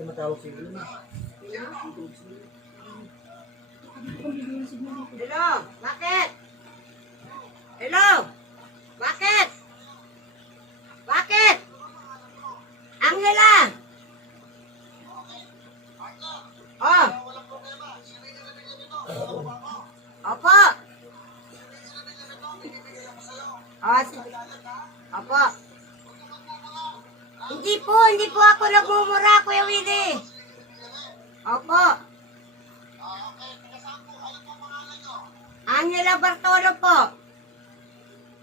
tumatawag sa iyo na. Hello? Bakit? Hello? Bakit? Bakit? Angela? Oh. Opo. Oh, opo. Hindi po ako nagmumura, Kuya Willie. Opo. Angela Bartolo po.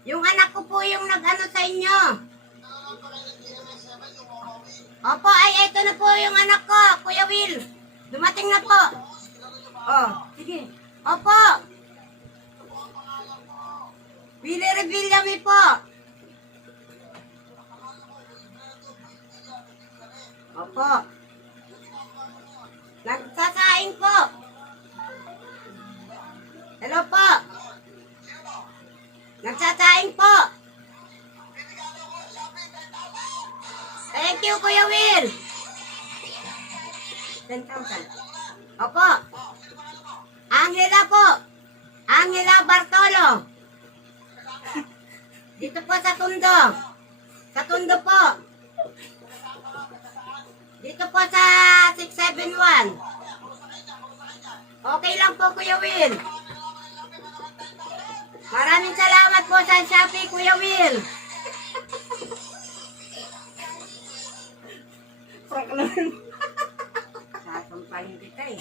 Yung anak ko po yung nag-ano sa inyo. Opo, ay eto na po yung anak ko, Kuya Will. Dumating na po. Oh, sige. Opo. Willie Revillame po. Opo. Nagsasaing po. Hello po. Nagsasaing po. Thank you, Kuya Will. 10,000. Opo. Angela po. Angela Bartolo. Dito po sa Tondo. Sa Tondo po. Dito po sa 671. Okay lang po, Kuya Will. Maraming salamat po sa Shopee, Kuya Will. Prank lang. Sasampahin kita eh.